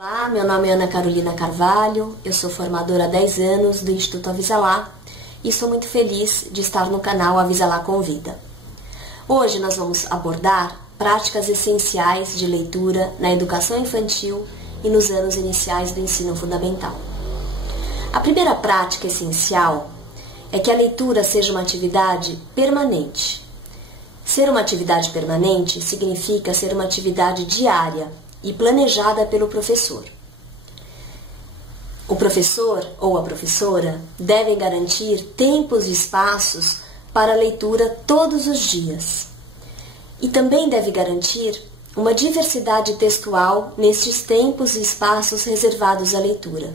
Olá, meu nome é Ana Carolina Carvalho, eu sou formadora há 10 anos do Instituto Avisalá e sou muito feliz de estar no canal Avisalá Convida. Hoje nós vamos abordar práticas essenciais de leitura na educação infantil e nos anos iniciais do ensino fundamental. A primeira prática essencial é que a leitura seja uma atividade permanente. Ser uma atividade permanente significa ser uma atividade diária e planejada pelo professor. O professor ou a professora devem garantir tempos e espaços para a leitura todos os dias. E também deve garantir uma diversidade textual nestes tempos e espaços reservados à leitura.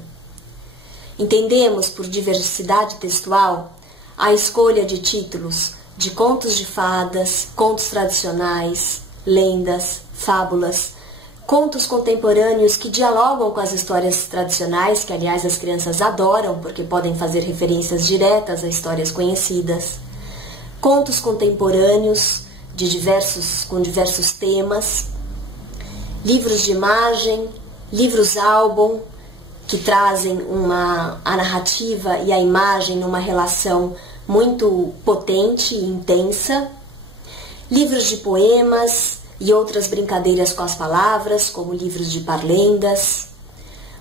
Entendemos por diversidade textual a escolha de títulos de contos de fadas, contos tradicionais, lendas, fábulas, contos contemporâneos que dialogam com as histórias tradicionais, que aliás as crianças adoram porque podem fazer referências diretas a histórias conhecidas, contos contemporâneos com diversos temas, livros de imagem, livros-álbum, que trazem a narrativa e a imagem numa relação muito potente e intensa, livros de poemas e outras brincadeiras com as palavras, como livros de parlendas,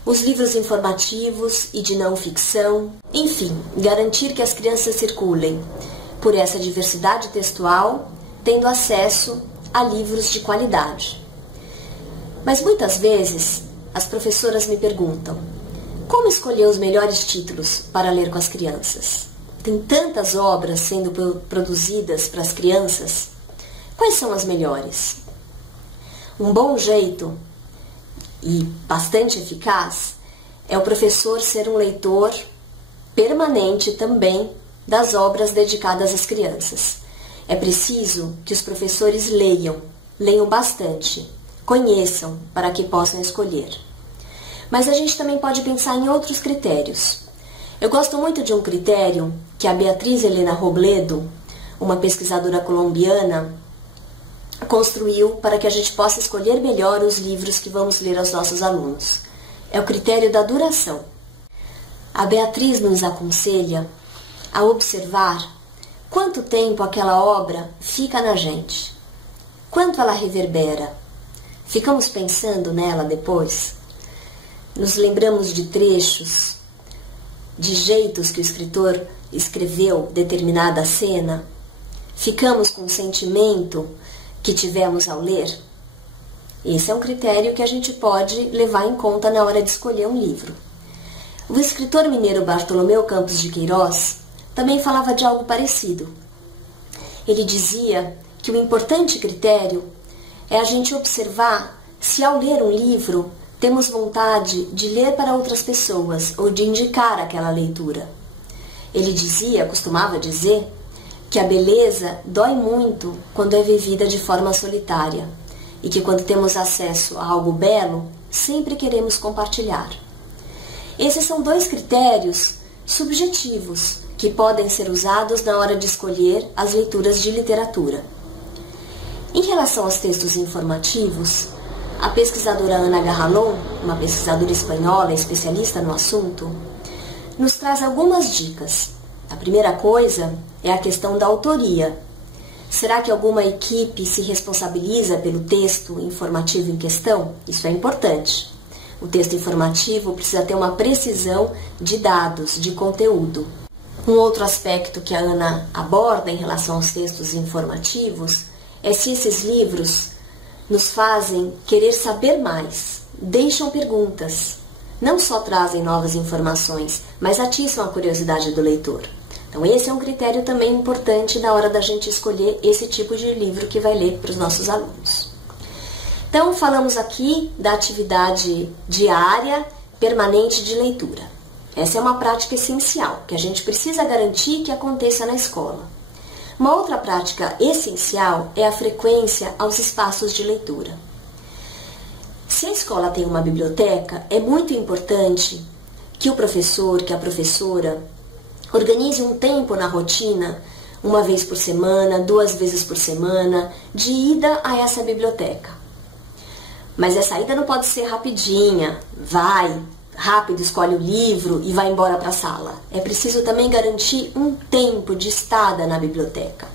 os livros informativos e de não ficção, enfim, garantir que as crianças circulem por essa diversidade textual, tendo acesso a livros de qualidade. Mas muitas vezes as professoras me perguntam: como escolher os melhores títulos para ler com as crianças? Tem tantas obras sendo produzidas para as crianças. Quais são as melhores? Um bom jeito e bastante eficaz é o professor ser um leitor permanente também das obras dedicadas às crianças. É preciso que os professores leiam bastante, conheçam para que possam escolher. Mas a gente também pode pensar em outros critérios. Eu gosto muito de um critério que a Beatriz Helena Robledo, uma pesquisadora colombiana, construiu para que a gente possa escolher melhor os livros que vamos ler aos nossos alunos. É o critério da duração. A Beatriz nos aconselha a observar quanto tempo aquela obra fica na gente, quanto ela reverbera. Ficamos pensando nela depois? Nos lembramos de trechos, de jeitos que o escritor escreveu determinada cena? Ficamos com o sentimento que tivemos ao ler? Esse é um critério que a gente pode levar em conta na hora de escolher um livro. O escritor mineiro Bartolomeu Campos de Queiroz também falava de algo parecido. Ele dizia que o importante critério é a gente observar se ao ler um livro temos vontade de ler para outras pessoas ou de indicar aquela leitura. Ele costumava dizer, que a beleza dói muito quando é vivida de forma solitária e que quando temos acesso a algo belo, sempre queremos compartilhar. Esses são dois critérios subjetivos que podem ser usados na hora de escolher as leituras de literatura. Em relação aos textos informativos, a pesquisadora Ana Garralón, uma pesquisadora espanhola especialista no assunto, nos traz algumas dicas. A primeira coisa é a questão da autoria. Será que alguma equipe se responsabiliza pelo texto informativo em questão? Isso é importante. O texto informativo precisa ter uma precisão de dados, de conteúdo. Um outro aspecto que a Ana aborda em relação aos textos informativos é se esses livros nos fazem querer saber mais, deixam perguntas, não só trazem novas informações, mas atiçam a curiosidade do leitor. Então esse é um critério também importante na hora da gente escolher esse tipo de livro que vai ler para os nossos alunos. Então falamos aqui da atividade diária permanente de leitura. Essa é uma prática essencial, que a gente precisa garantir que aconteça na escola. Uma outra prática essencial é a frequência aos espaços de leitura. Se a escola tem uma biblioteca, é muito importante que o professor, que a professora, organize um tempo na rotina, uma vez por semana, 2 vezes por semana, de ida a essa biblioteca. Mas essa ida não pode ser rapidinha, vai rápido, escolhe o livro e vai embora para a sala. É preciso também garantir um tempo de estada na biblioteca.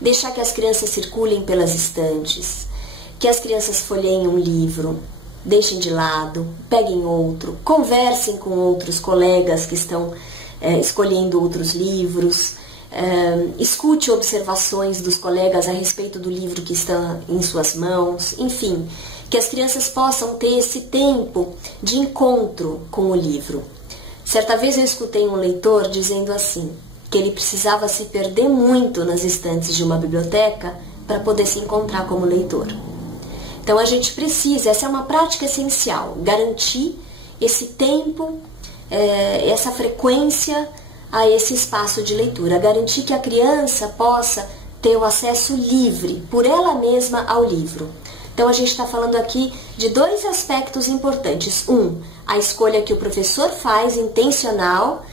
Deixar que as crianças circulem pelas estantes, que as crianças folheiem um livro, deixem de lado, peguem outro, conversem com outros colegas que estão escolhendo outros livros, escute observações dos colegas a respeito do livro que está em suas mãos, enfim, que as crianças possam ter esse tempo de encontro com o livro. Certa vez eu escutei um leitor dizendo assim, que ele precisava se perder muito nas estantes de uma biblioteca para poder se encontrar como leitor. Então a gente precisa, essa é uma prática essencial, garantir esse tempo, essa frequência a esse espaço de leitura, garantir que a criança possa ter o acesso livre, por ela mesma, ao livro. Então a gente está falando aqui de dois aspectos importantes. Um, a escolha que o professor faz, intencional,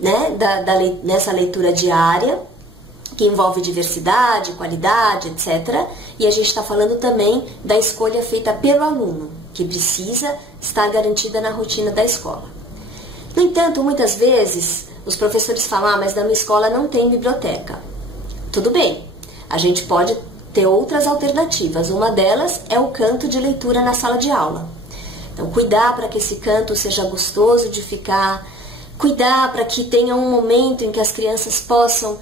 né, nessa leitura diária, que envolve diversidade, qualidade, etc. E a gente está falando também da escolha feita pelo aluno, que precisa estar garantida na rotina da escola. No entanto, muitas vezes, os professores falam, mas na minha escola não tem biblioteca. Tudo bem, a gente pode ter outras alternativas. Uma delas é o canto de leitura na sala de aula. Então, cuidar para que esse canto seja gostoso de ficar, cuidar para que tenha um momento em que as crianças possam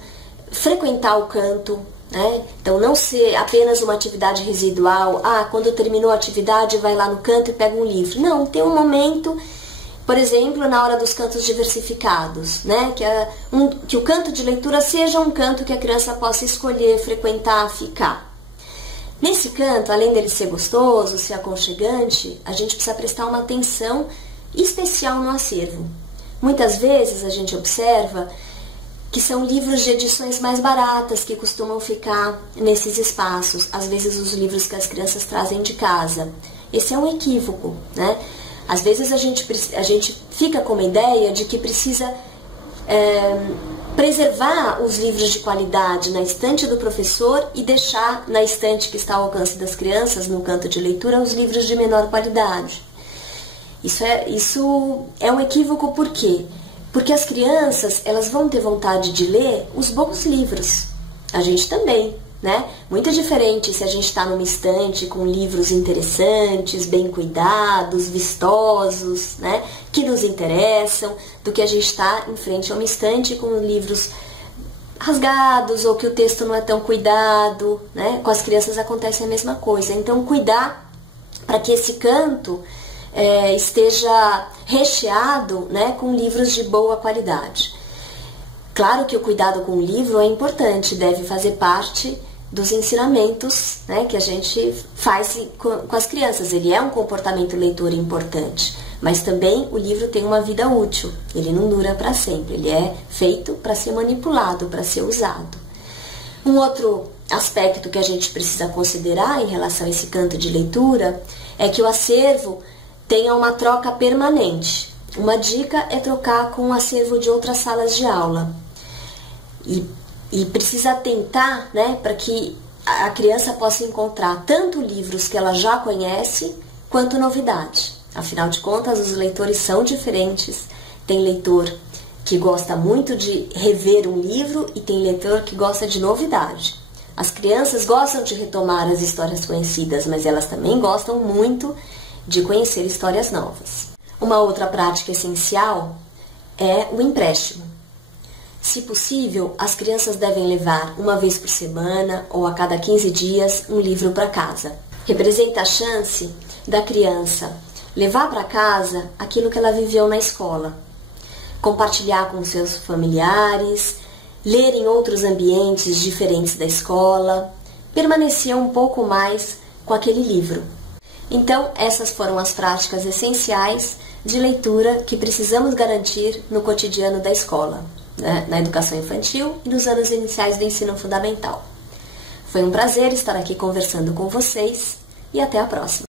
frequentar o canto, né? Então, não ser apenas uma atividade residual, quando terminou a atividade, vai lá no canto e pega um livro. Não, ter um momento, por exemplo, na hora dos cantos diversificados, né? Que o canto de leitura seja um canto que a criança possa escolher, frequentar, ficar. Nesse canto, além dele ser gostoso, ser aconchegante, a gente precisa prestar uma atenção especial no acervo. Muitas vezes a gente observa que são livros de edições mais baratas que costumam ficar nesses espaços, às vezes os livros que as crianças trazem de casa. Esse é um equívoco, né? Às vezes a gente fica com uma ideia de que precisa preservar os livros de qualidade na estante do professor e deixar na estante que está ao alcance das crianças, no canto de leitura, os livros de menor qualidade. Isso é um equívoco, por quê? Porque as crianças, elas vão ter vontade de ler os bons livros. A gente também, né? Muito diferente se a gente está numa estante com livros interessantes, bem cuidados, vistosos, né? Que nos interessam, do que a gente está em frente a uma estante com livros rasgados ou que o texto não é tão cuidado, né? Com as crianças acontece a mesma coisa. Então, cuidar para que esse canto esteja recheado, né, com livros de boa qualidade. Claro que o cuidado com o livro é importante, deve fazer parte dos ensinamentos, né, que a gente faz com as crianças. Ele é um comportamento leitor importante, mas também o livro tem uma vida útil, ele não dura para sempre, ele é feito para ser manipulado, para ser usado. Um outro aspecto que a gente precisa considerar em relação a esse canto de leitura é que o acervo tenha uma troca permanente. Uma dica é trocar com o acervo de outras salas de aula. E precisa atentar, né, para que a criança possa encontrar tanto livros que ela já conhece, quanto novidade. Afinal de contas, os leitores são diferentes. Tem leitor que gosta muito de rever um livro e tem leitor que gosta de novidade. As crianças gostam de retomar as histórias conhecidas, mas elas também gostam muito de conhecer histórias novas. Uma outra prática essencial é o empréstimo. Se possível, as crianças devem levar uma vez por semana ou a cada 15 dias um livro para casa. Representa a chance da criança levar para casa aquilo que ela viveu na escola, compartilhar com seus familiares, ler em outros ambientes diferentes da escola, permanecer um pouco mais com aquele livro. Então, essas foram as práticas essenciais de leitura que precisamos garantir no cotidiano da escola, né? Na educação infantil e nos anos iniciais do ensino fundamental. Foi um prazer estar aqui conversando com vocês e até a próxima.